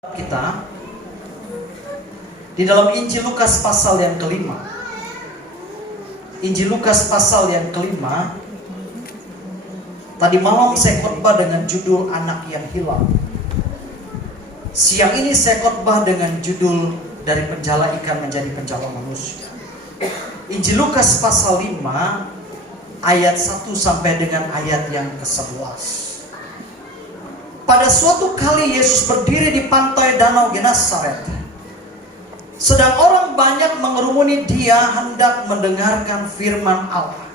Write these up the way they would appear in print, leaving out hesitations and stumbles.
Kita di dalam Injil Lukas pasal yang kelima. Injil Lukas pasal yang kelima. Tadi malam saya khotbah dengan judul Anak yang Hilang. Siang ini saya khotbah dengan judul Dari Penjala Ikan Menjadi Penjala Manusia. Injil Lukas pasal 5 ayat 1 sampai dengan ayat yang ke-11. Pada suatu kali Yesus berdiri di pantai Danau Genesaret. Sedang orang banyak mengerumuni dia hendak mendengarkan firman Allah.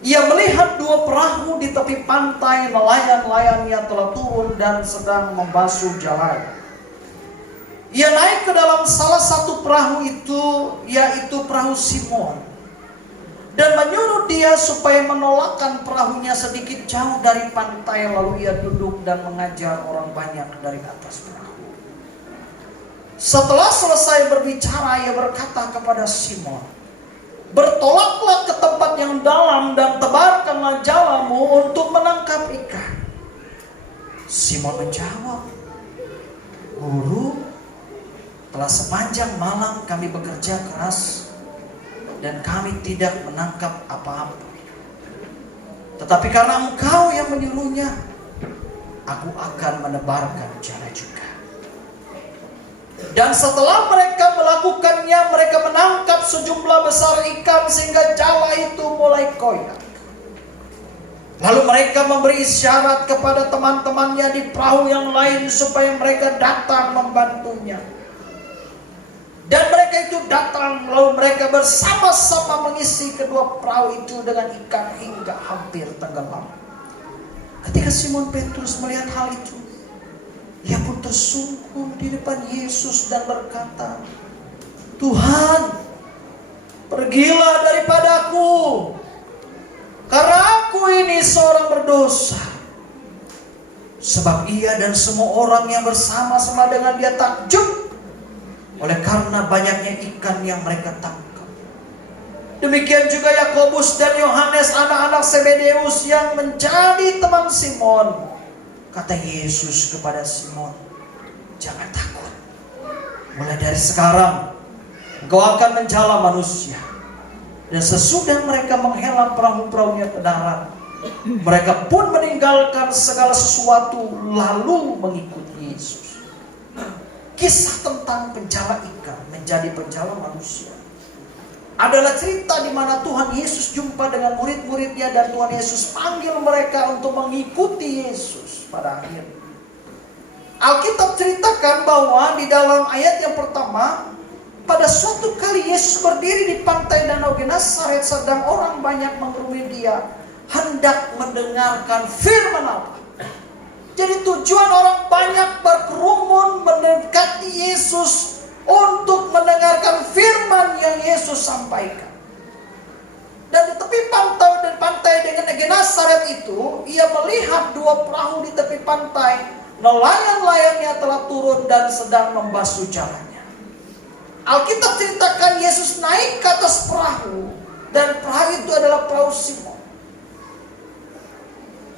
Ia melihat dua perahu di tepi pantai, nelayan-nelayannya telah turun dan sedang membasuh jalan. Ia naik ke dalam salah satu perahu itu, yaitu perahu Simon, dan menyuruh dia supaya menolakkan perahunya sedikit jauh dari pantai. Lalu ia duduk dan mengajar orang banyak dari atas perahu. Setelah selesai berbicara, ia berkata kepada Simon, "Bertolaklah ke tempat yang dalam dan tebarkanlah jalamu untuk menangkap ikan." Simon menjawab, "Guru, telah sepanjang malam kami bekerja keras dan kami tidak menangkap apa-apa. Tetapi karena Engkau yang menyuruhnya, aku akan menebarkan jala juga." Dan setelah mereka melakukannya, mereka menangkap sejumlah besar ikan sehingga jala itu mulai koyak. Lalu mereka memberi isyarat kepada teman-temannya di perahu yang lain supaya mereka datang membantunya. Dan mereka itu datang, lalu mereka bersama-sama mengisi kedua perahu itu dengan ikan hingga hampir tenggelam. Ketika Simon Petrus melihat hal itu, ia pun tersungkur di depan Yesus dan berkata, "Tuhan, pergilah daripadaku, karena aku ini seorang berdosa." Sebab ia dan semua orang yang bersama-sama dengan dia takjub oleh karena banyaknya ikan yang mereka tangkap. Demikian juga Yakobus dan Yohanes, anak-anak Zebedeus yang menjadi teman Simon. Kata Yesus kepada Simon, "Jangan takut. Mulai dari sekarang engkau akan menjala manusia." Dan sesudah mereka menghela perahu-perahunya ke darat, mereka pun meninggalkan segala sesuatu lalu mengikuti Yesus. Kisah tentang penjala ikan menjadi penjala manusia adalah cerita di mana Tuhan Yesus jumpa dengan murid-muridnya dan Tuhan Yesus panggil mereka untuk mengikuti Yesus pada akhirnya. Alkitab ceritakan bahwa di dalam ayat yang pertama, pada suatu kali Yesus berdiri di pantai Danau Genesaret, sedang orang banyak mengerumuni dia hendak mendengarkan firman Allah. Jadi tujuan orang banyak berkerumun mendekati Yesus untuk mendengarkan firman yang Yesus sampaikan. Dan di tepi pantai dengan Genesaret itu, ia melihat dua perahu di tepi pantai. Nelayan-nelayannya telah turun dan sedang membasuh jalannya. Alkitab ceritakan Yesus naik ke atas perahu, dan perahu itu adalah perahu Simon.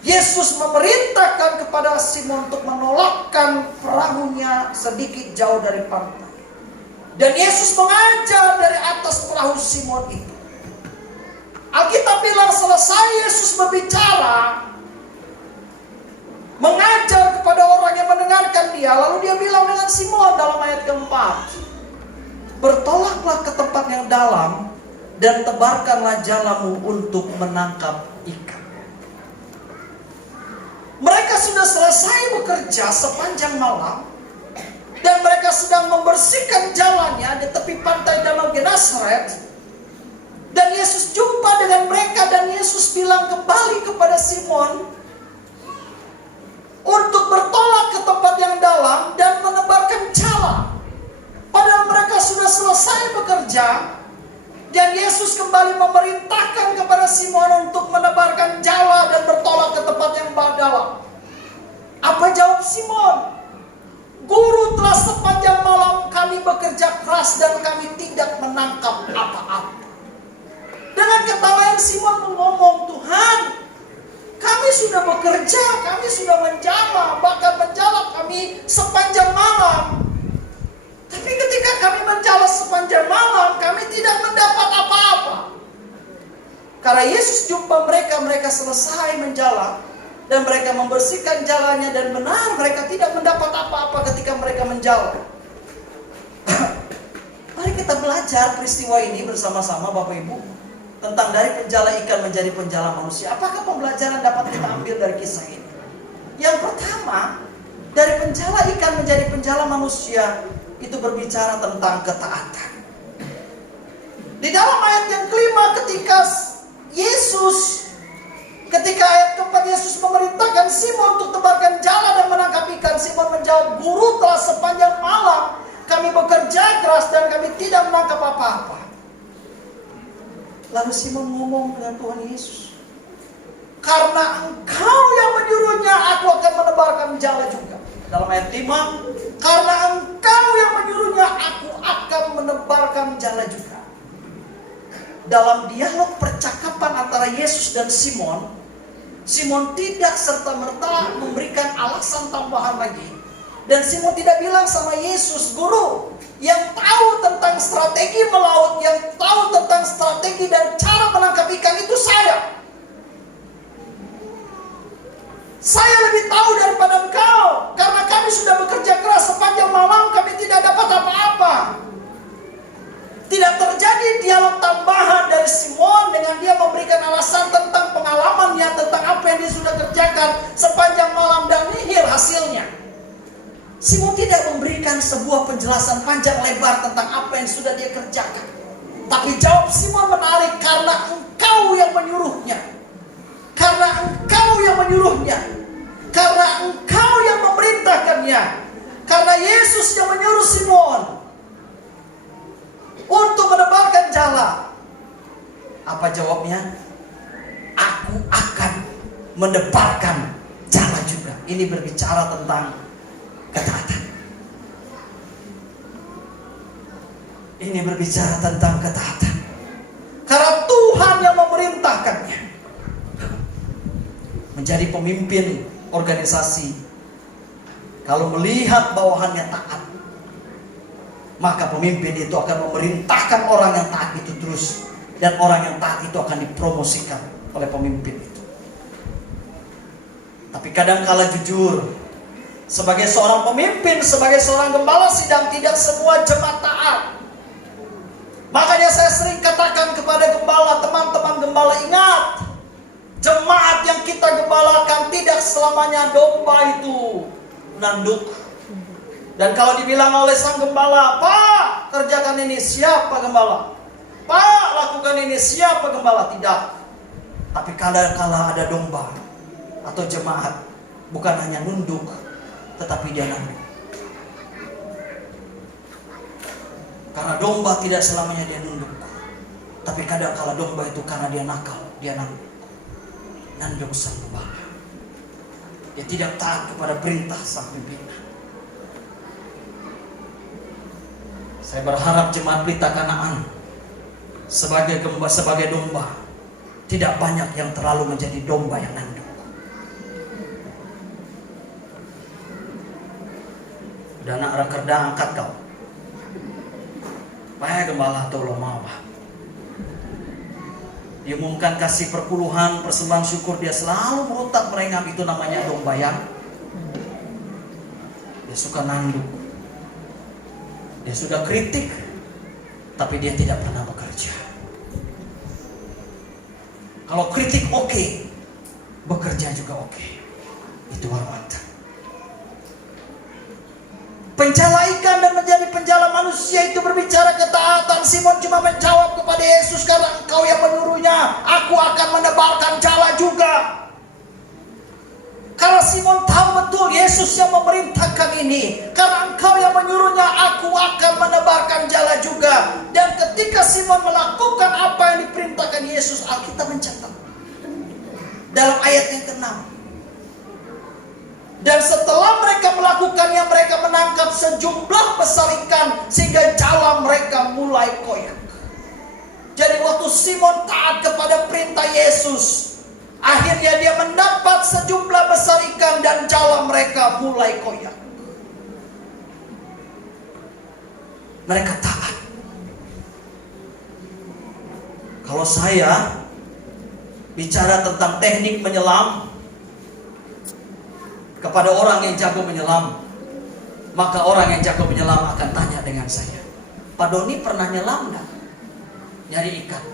Yesus memerintahkan kepada Simon untuk menolakkan perahunya sedikit jauh dari pantai. Dan Yesus mengajar dari atas perahu Simon itu. Alkitab bilang selesai Yesus berbicara, mengajar kepada orang yang mendengarkan dia, lalu dia bilang dengan Simon dalam ayat keempat, "Bertolaklah ke tempat yang dalam dan tebarkanlah jalamu untuk menangkap ikan." Mereka sudah selesai bekerja sepanjang malam, dan mereka sedang membersihkan jalannya di tepi pantai Danau Genesaret. Dan Yesus jumpa dengan mereka, dan Yesus bilang kembali kepada Simon untuk bertolak ke tempat yang dalam dan menebarkan jala. Padahal mereka sudah selesai bekerja, dan Yesus kembali memerintahkan kepada Simon untuk menebarkan jala dan bertolak ke tempat yang dalam. Apa jawab Simon? "Guru, telah sepanjang malam kami bekerja keras dan kami tidak menangkap apa-apa." Dengan kata lain Simon mengomong, "Tuhan, Kami sudah bekerja, kami sudah menjala, bahkan menjala kami sepanjang malam. Tapi ketika kami menjala sepanjang malam, kami tidak mendapat apa-apa. Karena Yesus jumpa mereka, mereka selesai menjala, dan mereka membersihkan jalannya, dan benar mereka tidak mendapat apa-apa ketika mereka menjala. Mari kita belajar peristiwa ini bersama-sama Bapak Ibu, tentang dari penjala ikan menjadi penjala manusia. Apakah pembelajaran dapat kita ambil dari kisah ini? Yang pertama, dari penjala ikan menjadi penjala manusia, itu berbicara tentang ketaatan. Di dalam ayat yang kelima, ketika ayat keempat Yesus memerintahkan Simon untuk tebarkan jala dan menangkap ikan, Simon menjawab, "Guru, telah sepanjang malam kami bekerja keras dan kami tidak menangkap apa-apa." Lalu Simon ngomong dengan Tuhan Yesus, "Karena Engkau yang menyuruhnya, aku akan menebarkan jala juga." Dalam ayat 5, "Karena Engkau yang menyuruhnya, aku akan menebarkan jala juga." Dalam dialog percakapan antara Yesus dan Simon, Simon tidak serta-merta memberikan alasan tambahan lagi. Dan Simon tidak bilang sama Yesus, "Guru, yang tahu tentang strategi melaut, yang tahu tentang strategi dan cara menangkap ikan itu saya. Saya lebih tahu daripada engkau, karena kami sudah bekerja keras sepanjang malam, kami tidak dapat apa-apa." Tidak terjadi dialog tambahan dari Simon dengan dia memberikan alasan tentang pengalamannya, tentang apa yang dia sudah kerjakan sepanjang malam dan nihil hasilnya. Simon tidak memberikan sebuah penjelasan panjang lebar tentang apa yang sudah dia kerjakan. Tapi jawab Simon menarik, "Karena Engkau yang menyuruhnya. Karena Engkau yang menyuruhnya. Karena Engkau yang memerintahkannya." Karena Yesus yang menyuruh Simon untuk menebarkan jala. Apa jawabnya? "Aku akan menebarkan jala juga." Ini berbicara tentang ketaatan. Ini berbicara tentang ketaatan. Karena Tuhan yang memerintahkannya menjadi pemimpin organisasi. Kalau melihat bawahannya taat, maka pemimpin itu akan memerintahkan orang yang taat itu terus. Dan orang yang taat itu akan dipromosikan oleh pemimpin itu. Tapi kadangkala jujur, sebagai seorang pemimpin, sebagai seorang gembala sidang, tidak semua jemaat taat. Makanya saya sering katakan kepada gembala, teman-teman gembala, ingat, jemaat yang kita gembalakan tidak selamanya domba itu nanduk. Dan kalau dibilang oleh sang gembala, "Pak, kerjakan ini," siapa gembala? "Pak, lakukan ini," siapa gembala? Tidak. Tapi kadang-kala ada domba atau jemaat bukan hanya nunduk, tetapi dia nanduk. Karena domba tidak selamanya dia nunduk. Tapi kadang-kala domba itu karena dia nakal, dia nanduk. Nanduk sang gembala. Dia tidak taat kepada perintah sang pimpinan. Saya berharap jemaat Pelita Kanaan sebagai domba tidak banyak yang terlalu menjadi domba yang nanduk. Udah nak rakerda, angkat kau. Baik gembala tolong mau. Diumumkan kasih perpuluhan, persembahan syukur, dia selalu berotak merengam. Itu namanya domba yang dia suka nanduk. Dia sudah kritik, tapi dia tidak pernah bekerja. Kalau kritik oke, bekerja juga oke. Itu hormat. Penjala ikan dan menjadi penjala manusia itu berbicara ketaatan. Simon cuma menjawab kepada Yesus, "Karena Engkau yang menyuruhnya, aku akan menebarkan jala juga." Karena Simon tahu betul Yesus yang memerintahkan ini. "Karena Engkau yang menyuruhnya, aku akan menebarkan jala juga." Dan ketika Simon melakukan apa yang diperintahkan Yesus, Alkitab mencatat dalam ayat yang ke-6. Dan setelah mereka melakukannya, mereka menangkap sejumlah besar ikan sehingga jala mereka mulai koyak. Jadi waktu Simon taat kepada perintah Yesus, Akhirnya dia mendapat sejumlah besar ikan dan jala mereka mulai koyak. Mereka taat. Kalau saya bicara tentang teknik menyelam kepada orang yang jago menyelam, maka orang yang jago menyelam akan tanya dengan saya, Pak Doni pernah nyelam enggak? Nyari ikan.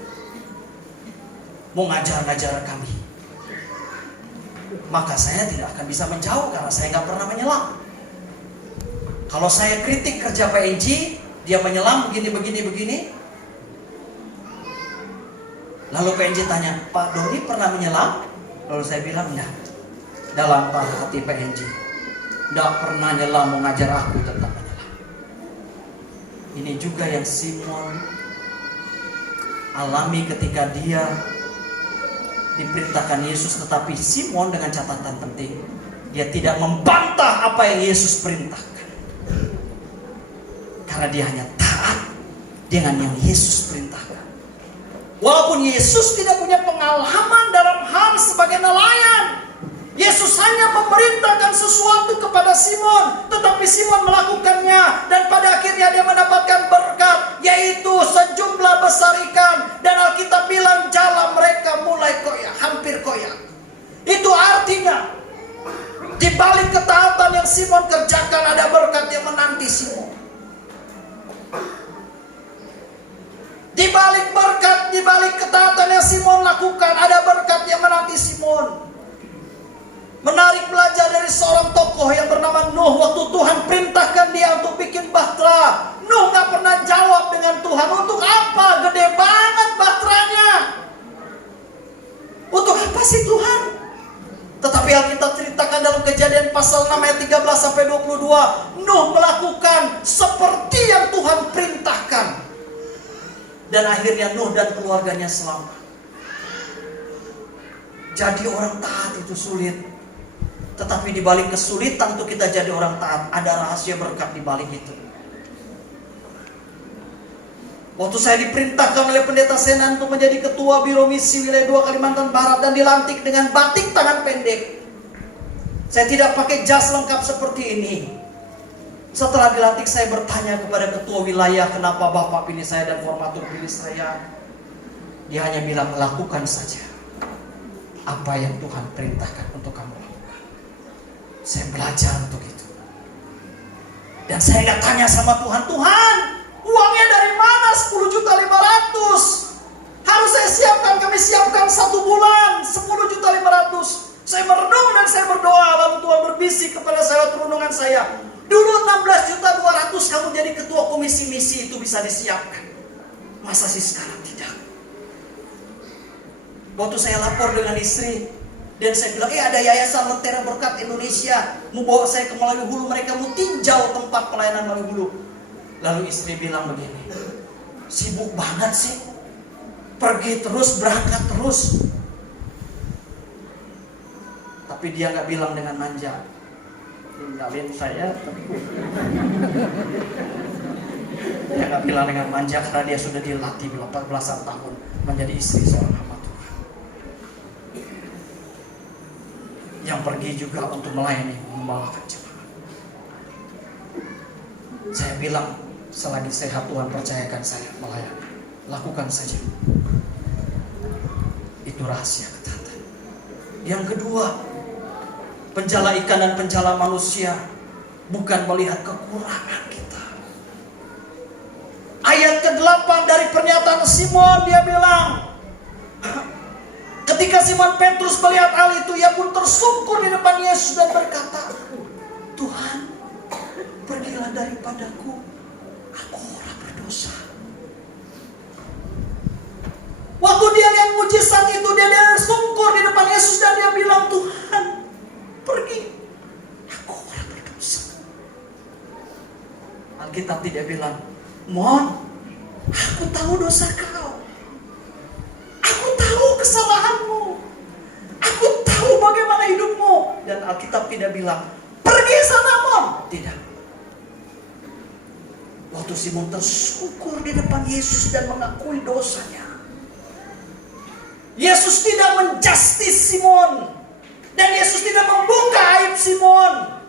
Mau ngajar-ngajar kami. Maka saya tidak akan bisa menjawab karena saya nggak pernah menyelam. Kalau saya kritik kerja PNJ, dia menyelam begini. Lalu PNJ tanya, Pak Doni pernah menyelam? Lalu saya bilang, enggak. Dalam hati PNJ, enggak pernah nyelam mengajar aku tentang menyelam. Ini juga yang Simon alami ketika dia diperintahkan Yesus. Tetapi Simon dengan catatan penting, dia tidak membantah apa yang Yesus perintahkan, karena dia hanya taat dengan yang Yesus perintahkan. Walaupun Yesus tidak punya pengalaman dalam hal sebagai nelayan, Yesus hanya memerintahkan sesuatu kepada Simon, tetapi Simon melakukannya, dan pada akhirnya dia mendapatkan berkat, yaitu sejumlah besar ikan, dan Alkitab bilang jala mereka mulai koyak, hampir koyak. Itu artinya di balik ketaatan yang Simon kerjakan ada berkat yang menanti Simon. Di balik berkat, di balik ketaatan yang Simon lakukan, ada berkat yang menanti Simon. Menarik belajar dari seorang tokoh yang bernama Nuh. Waktu Tuhan perintahkan dia untuk bikin bahtera, Nuh gak pernah jawab dengan Tuhan, untuk apa? Gede banget bahteranya. Untuk apa sih Tuhan? Tetapi Alkitab ceritakan dalam Kejadian pasal 6 ayat 13-22, Nuh melakukan seperti yang Tuhan perintahkan. Dan akhirnya Nuh dan keluarganya selamat. Jadi orang taat itu sulit. Tetapi di balik kesulitan untuk kita jadi orang taat, ada rahasia berkat di balik itu. Waktu saya diperintahkan oleh Pendeta Senan untuk menjadi ketua Biro Misi Wilayah 2 Kalimantan Barat dan dilantik dengan batik tangan pendek, saya tidak pakai jas lengkap seperti ini. Setelah dilantik saya bertanya kepada ketua wilayah, kenapa Bapak pilih saya dan formatur pilih saya? Dia hanya bilang, lakukan saja apa yang Tuhan perintahkan untuk kamu lakukan. Saya belajar untuk itu. Dan saya nggak tanya sama Tuhan, Tuhan, uangnya dari mana 10.500.000? Harus saya siapkan, kami siapkan 1 bulan 10.500.000. Saya merenung dan saya berdoa, lalu Tuhan berbisik kepada saya waktu renungan saya, dulu 16.200.000 kamu jadi ketua komisi misi itu bisa disiapkan. Masa sih sekarang tidak? Waktu saya lapor dengan istri, dan saya bilang, ada Yayasan Lentera Berkat Indonesia mau bawa saya ke Melawi Hulu, mereka mau tinjau tempat pelayanan Melawi Hulu. Lalu istri bilang begini, sibuk banget sih, pergi terus, berangkat terus. Tapi dia gak bilang dengan manja, tinggalin saya. Dia gak bilang dengan manja karena dia sudah dilatih belasan tahun menjadi istri seorang hamba Tuhan yang pergi juga untuk melayani, membawakan jemaat. Saya bilang, selagi sehat Tuhan percayakan saya melayani, lakukan saja. Itu rahasia ketaatan. Yang kedua, penjala ikan dan penjala manusia bukan melihat kekurangan kita. Ayat ke-8 dari pernyataan Simon, dia bilang, ketika Simon Petrus melihat hal itu, ia pun tersungkur di depan Yesus dan berkata, Tuhan, pergilah daripadaku, aku orang berdosa. Waktu dia lihat mujizat itu, dia tersungkur di depan Yesus dan dia bilang, Tuhan, pergi, aku orang berdosa. Alkitab tidak bilang, Mon, aku tahu dosa kau, aku tahu kesalahanmu, aku tahu bagaimana hidupmu. Dan Alkitab tidak bilang, pergi sana Mon. Tidak. Waktu Simon tersungkur di depan Yesus dan mengakui dosanya, Yesus tidak menjustis Simon. Dan Yesus tidak membuka aib Simon.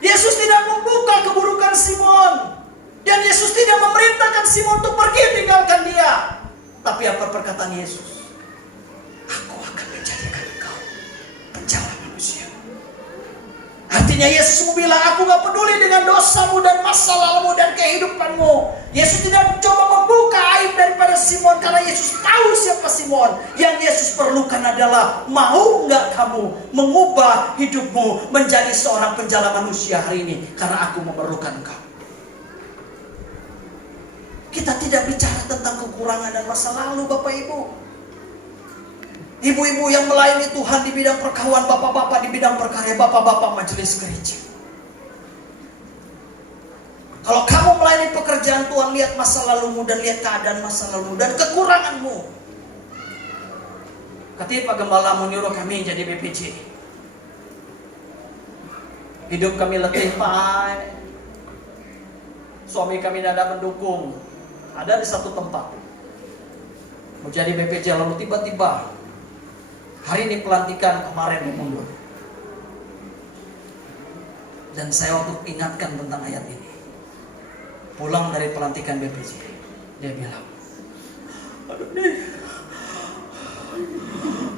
Yesus tidak membuka keburukan Simon. Dan Yesus tidak memerintahkan Simon untuk pergi tinggalkan dia. Tapi apa perkataan Yesus? Aku akan menjadikan engkau penjala manusia. Artinya Yesus bilang, aku gak peduli dengan dosamu dan masa lalumu dan kehidupanmu. Yesus tidak coba membuka aib daripada Simon, karena Yesus tahu siapa Simon. Yang Yesus perlukan adalah, mau gak kamu mengubah hidupmu menjadi seorang penjala manusia hari ini? Karena aku memerlukan engkau. Kita tidak bicara tentang kekurangan dan masa lalu, Bapak Ibu. Ibu-ibu yang melayani Tuhan di bidang perkawinan, bapak-bapak di bidang perkarya, bapak-bapak majelis gereja. Kalau kamu melayani pekerjaan Tuhan, lihat masa lalumu dan lihat keadaan masa lalumu dan kekuranganmu. Ketika Pak Gembala menyuruh kami jadi BPJ, hidup kami letih, Pak. Suami kami tidak ada mendukung. Ada di satu tempat mau jadi BPJ, lalu tiba-tiba hari ini pelantikan, kemarin dia mundur. Dan saya waktu ingatkan tentang ayat ini, pulang dari pelantikan BPJ, dia bilang, aduh nih,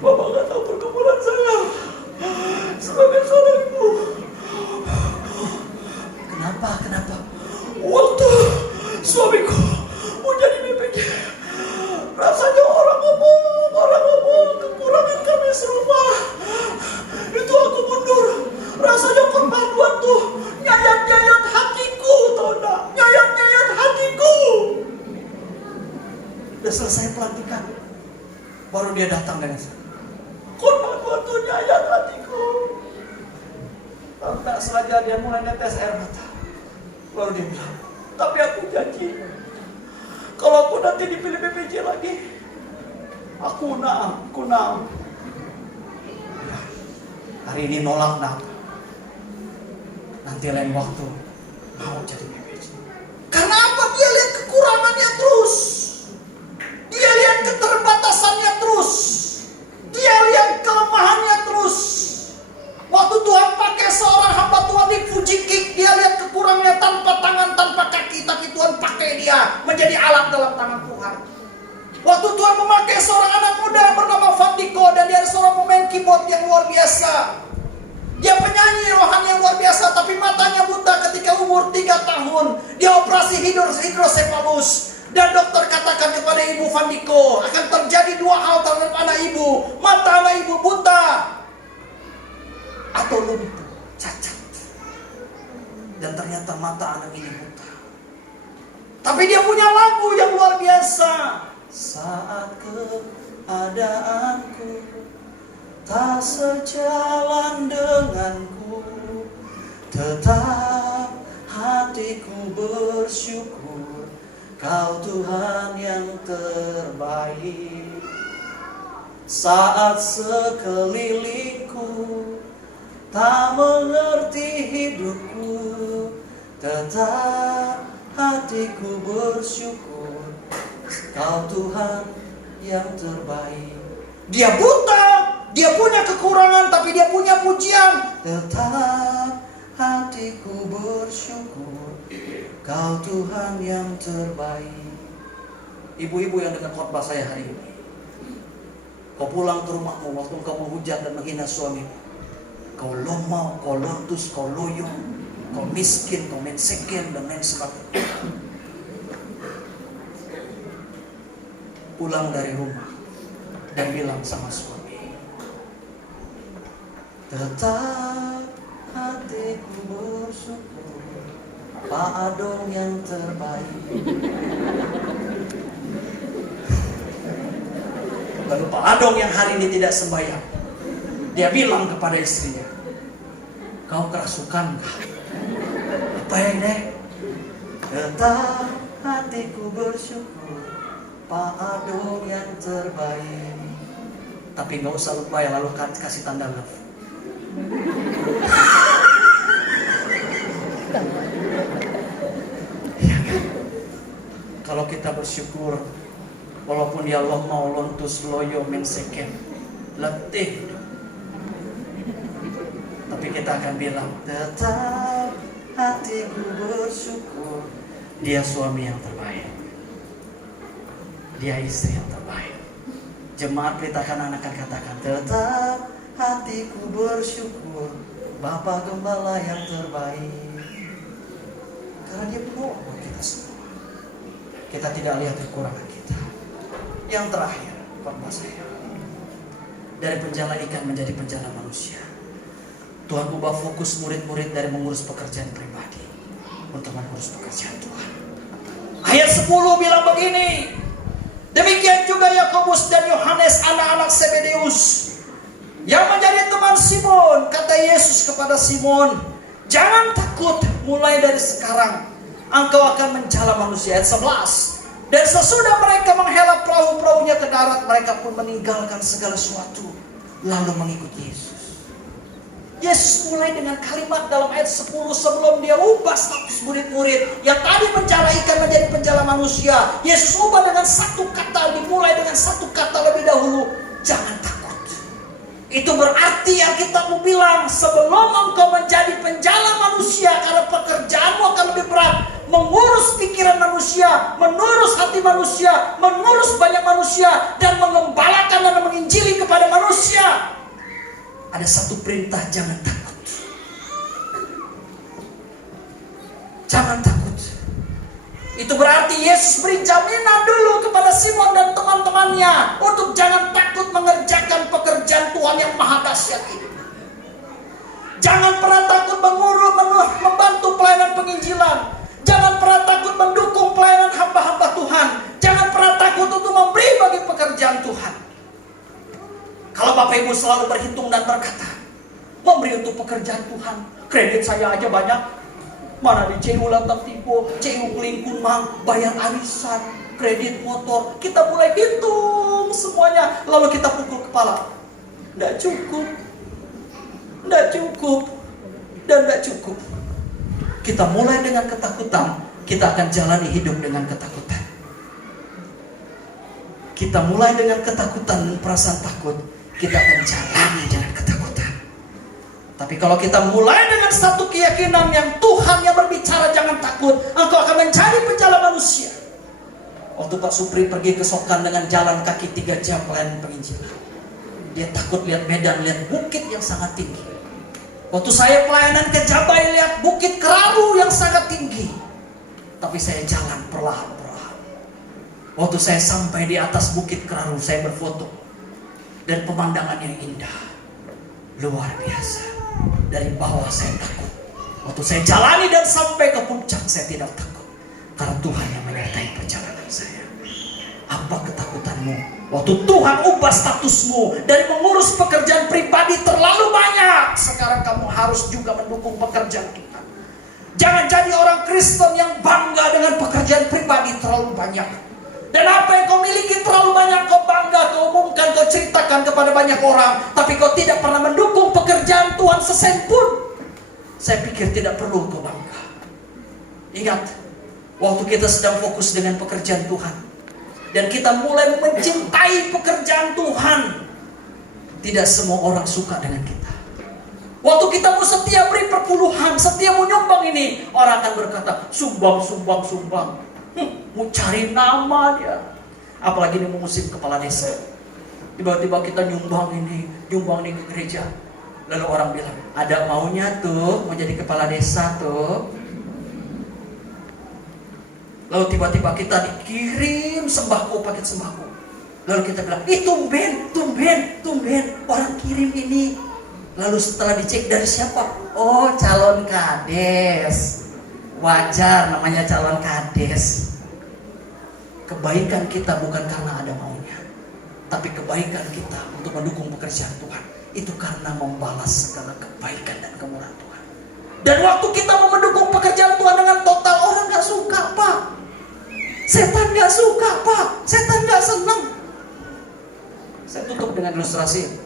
Bapak gak tahu pergumulan saya sebagai seorang ibu. Kenapa? Waktu suamiku mau jadi BPJ, rasanya orang ngomong kekurangan kami serumah. Itu aku mundur. Rasanya perpaduan tuh nyayat-nyayat hatiku, tau gak? Nyayat-nyayat hatiku. Udah selesai pelantikan, baru dia datang dengan saya. Perpaduan tuh nyayat hatiku. Tak sengaja dia mulai netes air mata. Baru dia bilang, tapi aku janji, kalau aku nanti dipilih BPJ lagi, aku naam. Hari ini nolak nak. Nanti lain waktu mau jadi BPJ. Karena apa? Dia lihat kekurangannya terus. Dia lihat keterbatasannya terus. Dia lihat kelemahannya terus. Waktu Tuhan pakai seorang hamba Tuhan di Fujikik, dia lihat kekurangannya tanpa tangan, tanpa kaki, tapi Tuhan pakai dia menjadi alat dalam tangan Tuhan. Waktu Tuhan memakai seorang anak muda yang bernama Fandiko, dan dia adalah seorang pemain keyboard yang luar biasa. Dia penyanyi rohani yang luar biasa, tapi matanya buta ketika umur 3 tahun. Dia operasi hidrosefalus. Dan dokter katakan kepada ibu Fandiko, akan terjadi 2 hal terhadap anak ibu. Mata anak ibu buta, atau lumpuh, cacat. Dan ternyata mata anak ini buta. Tapi dia punya lagu yang luar biasa. Saat keadaanku tak sejalan denganku, tetap hatiku bersyukur, Kau Tuhan yang terbaik. Saat sekelilingku tak mengerti hidupku, tetap hatiku bersyukur, Kau Tuhan yang terbaik. Dia buta, dia punya kekurangan, tapi dia punya pujian. Tetap hatiku bersyukur, Kau Tuhan yang terbaik. Ibu-ibu yang dengar khotbah saya hari ini, kau pulang ke rumahmu waktu kau menghujat dan menghina suamimu, kau lomau, kau lotus, kau loyo, kau miskin, kau mensekin, dan lain sebagainya. Pulang dari rumah dan bilang sama suami, tetap hatiku bersyukur, Pak Adong yang terbaik. Lalu Pak Adong yang hari ini tidak sembahyang, dia bilang kepada istrinya, kau kerasukan kah? Apa ya deh? Tetap hatiku bersyukur, Pak Adong yang terbaik. Tapi gak usah lupa ya, lalu kasih tanda love. Ya kan? Kalau kita bersyukur, Walaupun dia mau lontus loyo menseken, letih, tapi kita akan bilang, tetap hatiku bersyukur. Dia suami yang terbaik, dia istri yang terbaik. Jemaat pelitakan anak akan katakan, tetap hatiku bersyukur, Bapak Gembala yang terbaik. Karena dia penolong buat kita semua. Kita tidak lihat kekurangan kita. Yang terakhir, khotbah saya, dari penjala ikan menjadi penjala manusia. Tuhan ubah fokus murid-murid dari mengurus pekerjaan pribadi untuk mengurus pekerjaan Tuhan. Ayat 10 bilang begini, demikian juga Yakobus dan Yohanes anak-anak Zebedeus yang menjadi teman Simon. Kata Yesus kepada Simon, jangan takut, mulai dari sekarang engkau akan menjala manusia. Ayat 11, dan sesudah mereka menghela perahu-perahunya ke darat, mereka pun meninggalkan segala sesuatu lalu mengikut Yesus. Yesus mulai dengan kalimat dalam ayat 10 sebelum dia ubah status murid-murid yang tadi penjala ikan menjadi penjala manusia. Yesus ubah dengan satu kata, dimulai dengan satu kata lebih dahulu, jangan takut. Itu berarti yang kita mau bilang, sebelum engkau menjadi penjala manusia, karena pekerjaanmu akan lebih berat, mengurus pikiran manusia, mengurus hati manusia, mengurus banyak manusia, dan mengembalakan dan menginjili kepada manusia. Ada satu perintah, jangan takut. Jangan takut. Itu berarti Yesus beri jaminan dulu kepada Simon dan teman-temannya untuk jangan takut mengerjakan pekerjaan Tuhan yang maha dahsyat ini. Jangan pernah takut membantu pelayanan penginjilan. Jangan pernah takut mendukung pelayanan hamba-hamba Tuhan. Jangan pernah takut untuk memberi bagi pekerjaan Tuhan. Kalau Bapak Ibu selalu berhitung dan berkata, memberi untuk pekerjaan Tuhan, kredit saya aja banyak. Mana di CU Lantak Tibo, CU Kelingkung Mang, bayar arisan, kredit motor. Kita mulai hitung semuanya, lalu kita pukul kepala. Nggak cukup, nggak cukup, dan nggak cukup. Kita mulai dengan ketakutan, kita akan jalani hidup dengan ketakutan. Kita mulai dengan ketakutan dan perasaan takut, kita akan jalani dengan ketakutan. Tapi kalau kita mulai dengan satu keyakinan yang Tuhan yang berbicara jangan takut, engkau akan menjadi penjala manusia. Waktu Pak Supri pergi ke Sokan dengan jalan kaki 3 jam pelayanan penginjilan, dia takut lihat medan, lihat bukit yang sangat tinggi. Waktu saya pelayanan ke Jabai, lihat bukit Keraru yang sangat tinggi, tapi saya jalan perlahan-perlahan. Waktu saya sampai di atas bukit Keraru, saya berfoto, dan pemandangan yang indah, luar biasa. Dari bawah saya takut. Waktu saya jalani dan sampai ke puncak, saya tidak takut, karena Tuhan yang menyertai perjalanan saya. Apa ketakutanmu? Waktu Tuhan ubah statusmu dari mengurus pekerjaan pribadi terlalu banyak, sekarang kamu harus juga mendukung pekerjaan Tuhan. Jangan jadi orang Kristen yang bangga dengan pekerjaan pribadi terlalu banyak. Dan apa yang kau miliki terlalu banyak, kau bangga, kau umumkan, kau ceritakan kepada banyak orang, tapi kau tidak pernah mendukung pekerjaan Tuhan sesen pun. Saya pikir tidak perlu kau bangga. Ingat, waktu kita sedang fokus dengan pekerjaan Tuhan, dan kita mulai mencintai pekerjaan Tuhan, tidak semua orang suka dengan kita. Waktu kita mau setia beri perpuluhan, setia mau nyumbang ini, orang akan berkata, sumbang, sumbang, sumbang. Mau cari nama dia. Apalagi ini mau musim kepala desa, tiba-tiba kita nyumbang ini ke gereja. Lalu orang bilang, ada maunya tuh mau jadi kepala desa tuh. Lalu tiba-tiba kita dikirim sembako, paket sembako. Lalu kita bilang, tumben orang kirim ini. Lalu setelah dicek, dari siapa? Oh, calon kades. Wajar namanya calon kades. Kebaikan kita bukan karena ada maunya, tapi kebaikan kita untuk mendukung pekerjaan Tuhan itu karena membalas segala kebaikan dan kemurahan Tuhan. Dan waktu kita mau mendukung pekerjaan Tuhan dengan total, orang gak suka, Pak. Setan gak suka, Pak. Setan gak senang. Saya tutup dengan ilustrasi.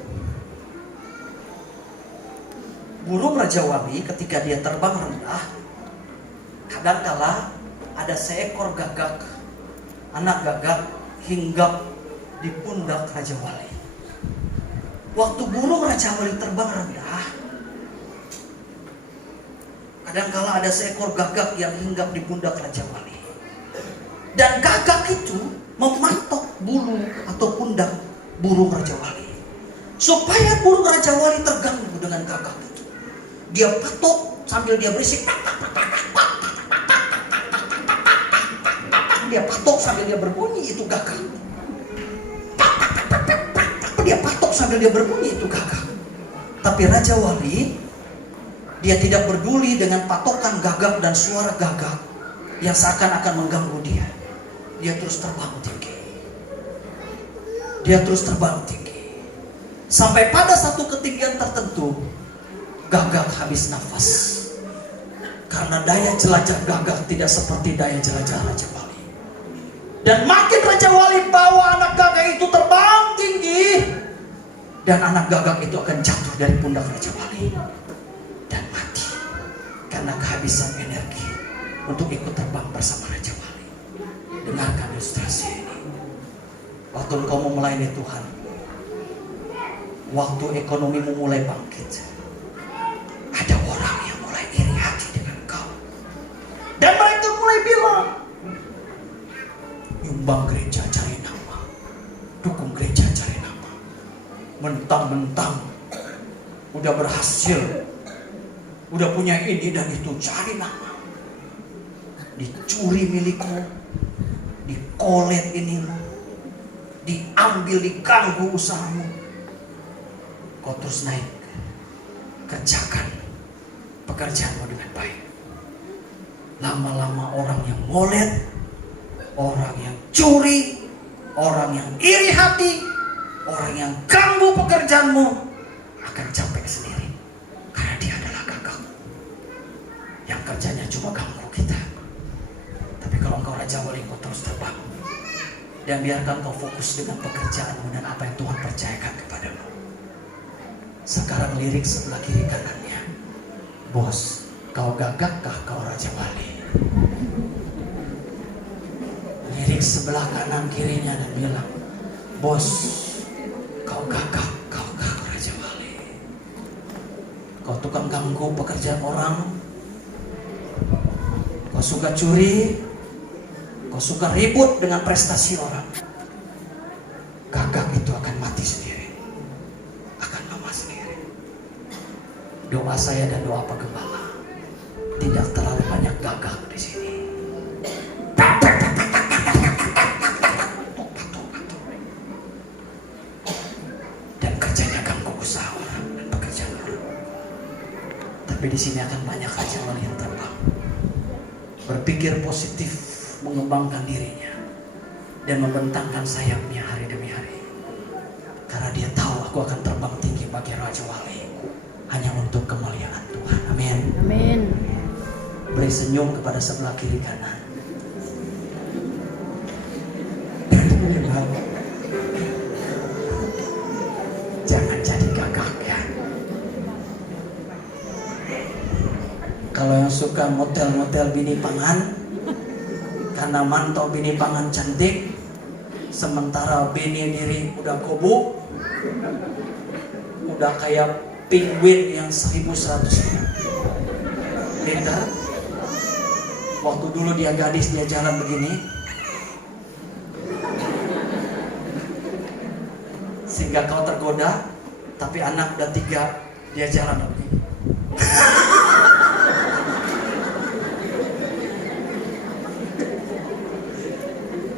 Burung Raja Wali ketika dia terbang rendah, kadangkala ada seekor gagak, anak gagak hinggap di pundak Raja Wali. Waktu burung Raja Wali terbang rendah, kadangkala ada seekor gagak yang hinggap di pundak Raja Wali. Dan gagak itu mematok bulu atau pundak burung Raja Wali. Supaya burung Raja Wali terganggu dengan gagak itu, dia patok sambil dia berisik. Dia patok sambil dia berbunyi, itu gagak. Dia patok sambil dia berbunyi, itu gagak. Tapi Raja Wali, dia tidak peduli dengan patokan gagak dan suara gagak yang seakan-akan mengganggu dia. Dia terus terbang tinggi. Dia terus terbang tinggi. Sampai pada satu ketinggian tertentu, gagak habis nafas. Karena daya jelajah gagak tidak seperti daya jelajah Raja Wali. Dan makin Raja Wali bawa anak gagak itu terbang tinggi, dan anak gagak itu akan jatuh dari pundak Raja Wali dan mati karena kehabisan energi untuk ikut terbang bersama Raja Wali. Dengarkan ilustrasi ini. Waktu engkau mau melayani Tuhan, waktu ekonomimu mulai bangkit, ada orang yang mulai iri hati dengan engkau, dan mereka mulai bilang, nyumbang gereja cari nama, dukung gereja cari nama, mentang-mentang udah berhasil, udah punya ini dan itu, cari nama, dicuri milikmu, dikolet inimu, diambil, diganggu usahamu. Kau terus naik, kerjakan pekerjaanmu dengan baik. Lama-lama orang yang molet, orang yang curi, orang yang iri hati, orang yang ganggu pekerjaanmu akan capek sendiri. Karena dia adalah gagak yang kerjanya cuma ganggu kita. Tapi kalau engkau Raja Wali, engkau terus terbang dan biarkan kau fokus dengan pekerjaanmu dan apa yang Tuhan percayakan kepadamu. Sekarang lirik sebelah kiri kanannya, bos, kau gagakkah kau Raja Wali? Lirik sebelah kanan kirinya dan bilang, bos, kau gagak kau Raja Wali? Kau tukang ganggu pekerjaan orang, kau suka curi, kau suka ribut dengan prestasi orang. Gagak itu akan mati sendiri, akan lemas sendiri. Doa saya dan doa penggembala, tidak terlalu banyak gagak di sini. Dan kerjanya ganggu usaha orang dan pekerjaan orang. Tapi di sini akan banyak Raja Wali yang terbang, berpikir positif, mengembangkan dirinya, dan membentangkan sayapnya hari demi hari. Karena dia tahu, aku akan terbang tinggi bagi Raja Wali, hanya untuk kemuliaan Tuhan. Amin. Amin. Beri senyum kepada sebelah kiri kanan. Jangan jadi gagak ya. Kalau yang suka motel-motel bini pangan, karena mantau bini pangan cantik, sementara bini diri udah gobuk, udah kayak penguin yang 1100 liter. Waktu dulu dia gadis, dia jalan begini, sehingga kau tergoda. Tapi anak udah 3, dia jalan begini.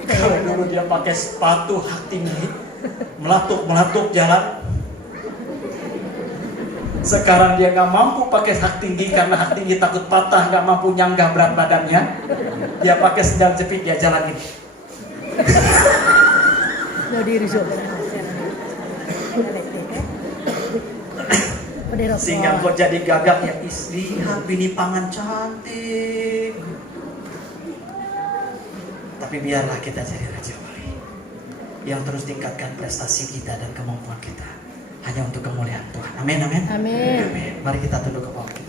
Kalau dulu dia pakai sepatu hak tinggi, melatuk jalan. Sekarang dia nggak mampu pakai hak tinggi karena hak tinggi takut patah, nggak mampu nyanggah berat badannya. Dia pakai sendal jepit, dia jalan ini. Sehingga kau jadi gagak ya, istri, bini pangan cantik. Tapi biarlah kita jadi Raja Wali yang terus tingkatkan prestasi kita dan kemampuan kita hanya untuk kemuliaan Tuhan. Amin, amin. Amin. Amin. Mari kita tunduk kepala kita.